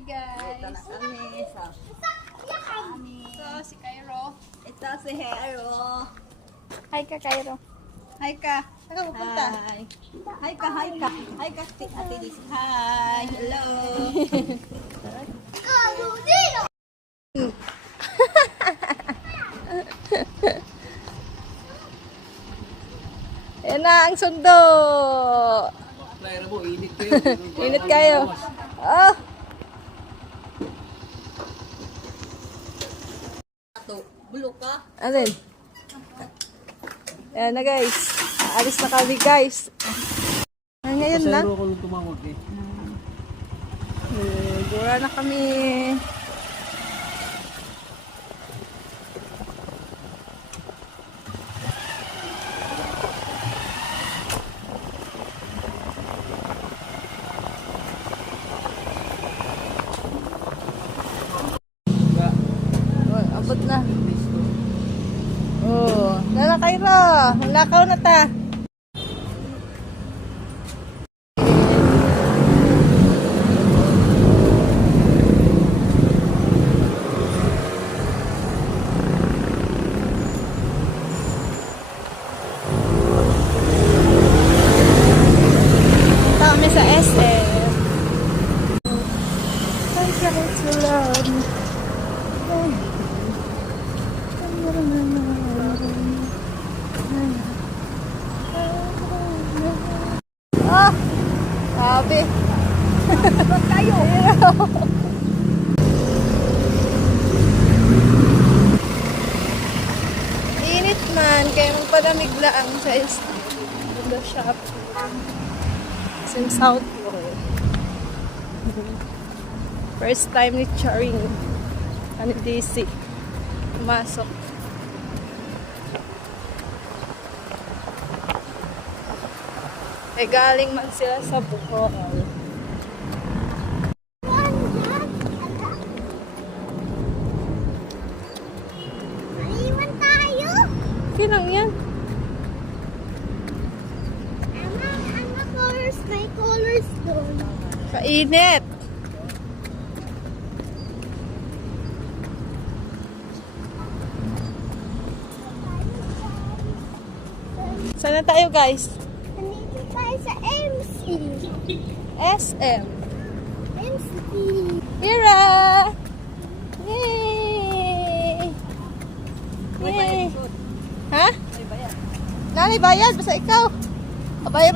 kami guys. Ito na kami sa So, si Cairo. ito si Hero. Hi ka, Cairo. Hi ka. Saan ka pupunta? Hi. Hi ka, hi ka. Hi ka, Ate Liz. Hi. Hello. Yan na ang sundo. Init kayo. Oh. Bulok ka? Alin? Yan na guys. Alis na kami guys. Ngayon lang. Gura na kami. Abot na. Oh, nala Cairo. Lakaw na ta. Kami sa SM. I try to love. Ah, sabi. Ba't tayo? Init man, kaya magpalamig lang sa the shop. It's in South Pole. First time ni Charing. Ano DC. Pumasok. Eh, galing man sila sa Bohol. Maliwan tayo. Kinang yan? Ano colors? May colors doon. Kainit. Sana tayo guys? Nandito tayo sa MC. SM. MC. Mira! Yay! Yay! Ha? Nanay bayad. Basta ikaw. Bayad